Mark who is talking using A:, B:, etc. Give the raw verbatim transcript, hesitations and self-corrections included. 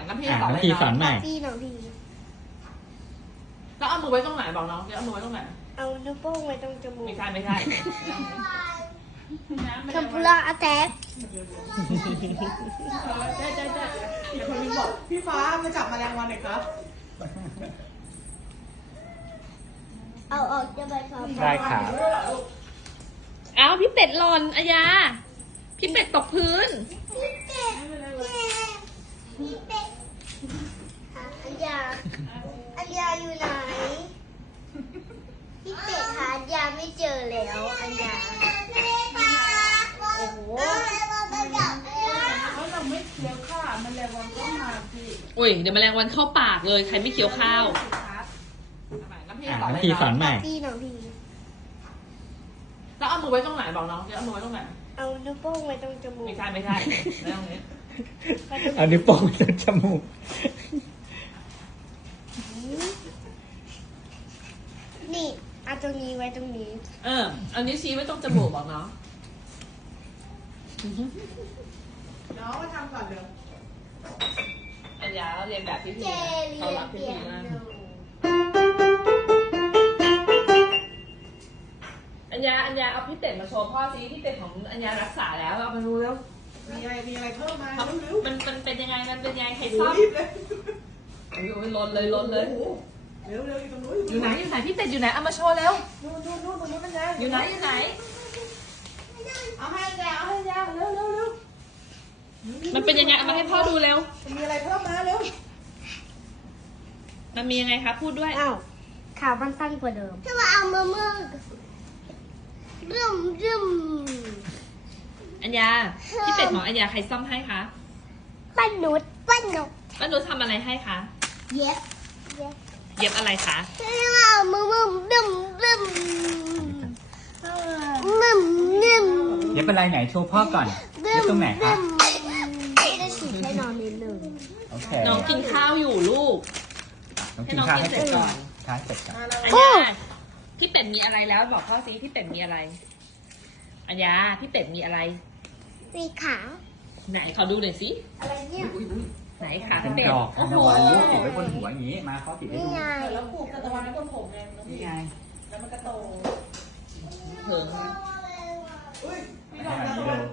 A: น้ำพี่
B: อ่า
A: สอน
B: น้องพีสอนใหม่
C: พี่น้องพี่
A: แล้วเอามือไว้ตรงไหนบอกน้องเอามือไว้ตรงไหน
C: เอานิ้วโป้งไว้ตรงจมูก
A: ไม่ใช่ไม่ใช่
C: คำพูดละอาแท็ก
A: ใช่ใช่ใช่
D: อีกคนนึงบอกพี่ฟ้ามาจับแมลงวันหน่อยครับ
C: เอาออกจะไปสอบ
B: ได้ครับ
A: เอาพี่เป็ดหล่นอายาพี่เป็ดตกพื้น
C: พี่เป็ดพี่เป็ดอัญญาอัญญาอยู่ไหนพี่เป็ดหาอัญญาไม่เจอแล้วอัญญาโอ้โห
D: เขาเราไม่เคี้ยวข้าวแมลงวันก็มาสิ
A: อุ้ยเดี๋ยวแมลงวันเข้าปากเลยใครไม่เคี้ยวข้าว น้ำพี่
B: อ่า
A: สอน
B: น้องพีสอนใหม่
C: พี่น้องพี่
A: แล้วเอามือไว้ตรงไหนบอกน้องเอามือไว้ตรงไหน
C: เอานิ้วโป้งไว้ตรงจมูก
A: ไม่ใช่ไม่ใช่ไม่ตรงนี้
B: เอานิ้วโป้งจนจมูก
C: นี่เอาตรงนี้ไว้ตรงนี้
A: เออเอานิ้วชี้ไว้ตรงจมูกบอกน้อง
D: น้องมาทำก่อนเร็ว
A: อัญญาเรียนแบบพี่พี
C: เจ
A: นะ
C: เรี
A: เขา
C: ย
A: รั
C: น
A: กพี่
C: เปีย
A: พีมาก
C: โน
A: อัญญาอัญญาเอาพี่เป็ดมาโชว์พ่อซิพี่เป็ดของอัญญารักษาแล้วเอามาดูเร็ว
D: มีอะไรมีอะไรเพิ่มมา
A: มัน
D: เร็ว
A: มันมันเป็นยังไงมันเป็นยังไงใคร
D: ๆ
A: ซ่อม
D: รีบเลย
A: โอ้ยโอ้ยลนเลยลนเลย
D: โอ้โหเร็วเร็วอยู่ตรงนู้น
A: อยู่ไหนอยู่ไหนพี่เป็ดอยู่ไหนเอามาโชว์เร็ว
D: นู่นนู่นนู่นตรงนู้นนั่นไง
A: อยู่ไหนอยู่ไหน
D: เอาให้ยาเอาให้ยาเร็วเร็วเร็ว
A: มันเป็นยังไงเอามาให้พ่อดูเร็ว
D: มีอะไรเพิ่มมาเร็ว
A: มันมียังไงครับพูดด้วย
C: อ้าวขามันสั้นกว่าเดิมถ้ามาเอามือมือรึมรึม
A: อัญญาพี่เป็ดของอัญญาใครซ่อมให้คะ
C: ป้านุชป้านุช
A: ป้านุชทำอะไรให้คะ
C: เย็บเย็บ
A: เย็บอะไรคะ
C: ถ้ามาเอามือมือรึมรึมรึมรึม
B: เย็บอะไรไหนโชว์พ่อก่อน เย็บตรงไหนครับ
C: ไม่ได้ฉีดให้นอนนิดนึง
B: โอเค
A: น้องกินข้าวอยู่ลูก
B: น้องกินข้าวให้เสร็จก่อนข้าวให้เสร็จก่อน
D: มาแล้ว
A: อัญญาพี่เป็ดมีอะไรแล้วบอกพ่อซิพี่เป็ดมีอะไร อัญญาพี่เป็ดมีอะไร
C: มีขา
A: ไหนขอดูหน่อยสิ
C: อะไรเนี่ย
A: ไหนขา
B: เป็น
A: พี่เป็ด
B: ดอกทานตะวันลูกติดไว้บนหัวอย่างนี้ มาเขาติดให้
C: นี่
B: ดู
C: ไง
D: แล้วปลูกตะวันในต้นผมไง
B: นี่ไง
D: แล้วมันก็โต
A: เถิง
D: อุ้ยมีด
B: ข
D: อก
B: นาด
D: ตะ
B: นี้
D: วัน
B: เลย